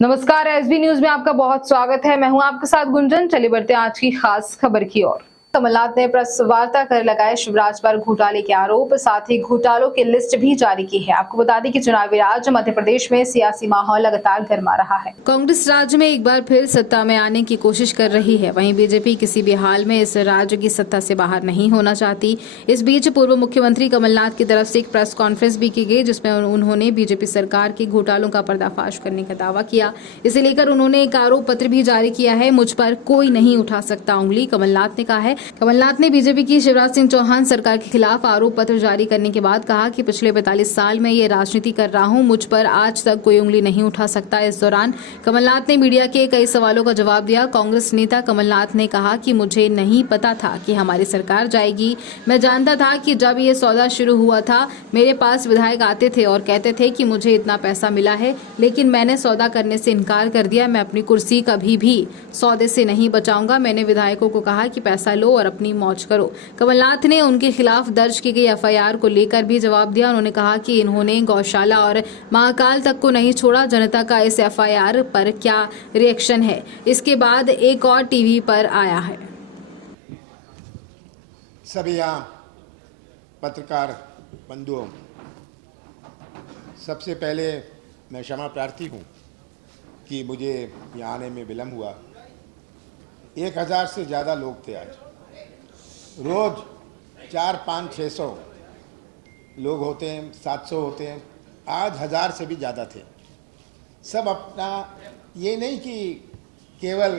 नमस्कार, SB news में आपका बहुत स्वागत है। मैं हूं आपके साथ गुंजन। चलिए बढ़ते हैं आज की खास खबर की ओर। कमलनाथ ने प्रेस वार्ता कर लगाए शिवराज पर घोटाले के आरोप, साथ ही घोटालों की लिस्ट भी जारी की है। आपको बता दें कि चुनावी राज्य मध्य प्रदेश में सियासी माहौल लगातार गर्मा रहा है। कांग्रेस राज्य में एक बार फिर सत्ता में आने की कोशिश कर रही है, वहीं बीजेपी किसी भी हाल में इस राज्य की सत्ता से बाहर नहीं होना चाहती। इस बीच पूर्व मुख्यमंत्री कमलनाथ की तरफ से एक प्रेस कॉन्फ्रेंस भी की गई, जिसमें उन्होंने बीजेपी सरकार के घोटालों का पर्दाफाश करने का दावा किया। इसे लेकर उन्होंने एक आरोप पत्र भी जारी किया है। मुझ पर कोई नहीं उठा सकता उंगली, कमलनाथ ने कहा है। कमलनाथ ने बीजेपी की शिवराज सिंह चौहान सरकार के खिलाफ आरोप पत्र जारी करने के बाद कहा कि पिछले 45 साल में ये राजनीति कर रहा हूं, मुझ पर आज तक कोई उंगली नहीं उठा सकता। इस दौरान कमलनाथ ने मीडिया के कई सवालों का जवाब दिया। कांग्रेस नेता कमलनाथ ने कहा कि मुझे नहीं पता था कि हमारी सरकार जाएगी। मैं जानता था कि जब ये सौदा शुरू हुआ था, मेरे पास विधायक आते थे और कहते थे कि मुझे इतना पैसा मिला है, लेकिन मैंने सौदा करने से इनकार कर दिया। मैं अपनी कुर्सी कभी भी सौदे से नहीं बचाऊंगा। मैंने विधायकों को कहा कि पैसा लो और अपनी मौज करो। कमलनाथ ने उनके खिलाफ दर्ज की गई एफआईआर को लेकर भी जवाब दिया। उन्होंने कहा कि इन्होंने गौशाला और महाकाल तक को नहीं छोड़ा। जनता का इस एफआईआर पर क्या रिएक्शन है, इसके बाद एक और टीवी पर आया है। सभी यहाँ पत्रकार बंधुओं, सबसे पहले मैं क्षमा प्रार्थी हूँ कि मुझे यहाँ आने में विलम्ब हुआ। 1000 से ज़्यादा लोग थे आज। रोज़ 400-500-600 लोग होते हैं, 700 होते हैं, आज 1000 से भी ज़्यादा थे। सब अपना, ये नहीं कि केवल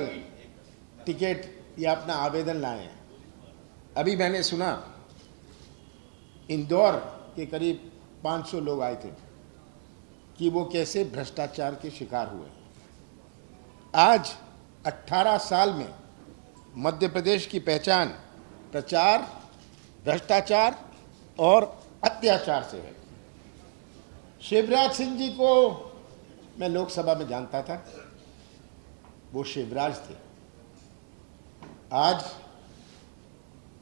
टिकट या अपना आवेदन लाए हैं। अभी मैंने सुना इंदौर के करीब 500 लोग आए थे कि वो कैसे भ्रष्टाचार के शिकार हुए। आज 18 साल में मध्य प्रदेश की पहचान प्रचार, भ्रष्टाचार और अत्याचार से है। शिवराज सिंह जी को मैं लोकसभा में जानता था, वो शिवराज थे। आज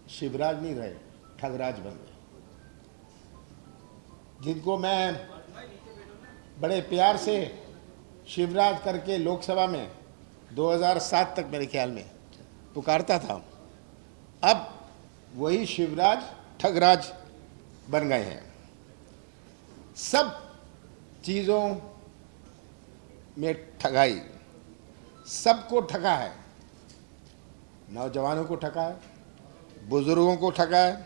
शिवराज नहीं रहे, ठगराज बन गए। जिनको मैं बड़े प्यार से शिवराज करके लोकसभा में 2007 तक मेरे ख्याल में पुकारता था, अब वही शिवराज ठगराज बन गए हैं। सब चीज़ों में ठगाई, सबको ठगा है। नौजवानों को ठगा है, बुजुर्गों को ठगा है,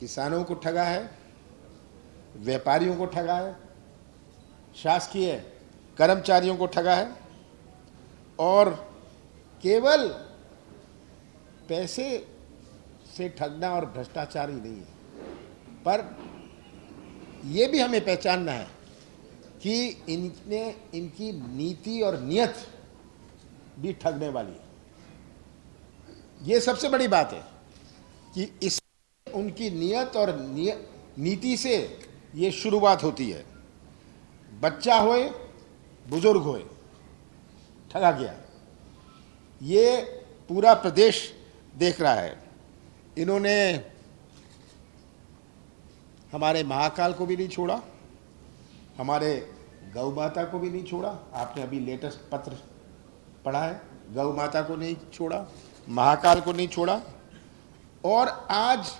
किसानों को ठगा है, व्यापारियों को ठगा है, शासकीय कर्मचारियों को ठगा है। और केवल पैसे से ठगना और भ्रष्टाचार ही नहीं है, पर ये भी हमें पहचानना है कि इनकी नीति और नियत भी ठगने वाली है। ये सबसे बड़ी बात है कि इस उनकी नियत और नीति से ये शुरुआत होती है। बच्चा होए, बुजुर्ग होए, ठगा गया। ये पूरा प्रदेश देख रहा है। इन्होंने हमारे महाकाल को भी नहीं छोड़ा, हमारे गौ माता को भी नहीं छोड़ा। आपने अभी लेटेस्ट पत्र पढ़ा है, गौ माता को नहीं छोड़ा, महाकाल को नहीं छोड़ा। और आज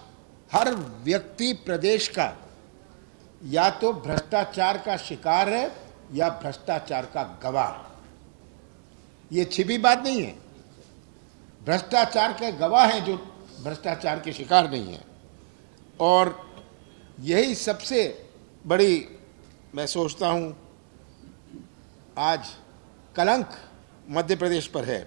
हर व्यक्ति प्रदेश का या तो भ्रष्टाचार का शिकार है या भ्रष्टाचार का गवाह। ये छिपी बात नहीं है। भ्रष्टाचार के गवाह हैं जो भ्रष्टाचार के शिकार नहीं है। और यही सबसे बड़ी, मैं सोचता हूँ, आज कलंक मध्य प्रदेश पर है।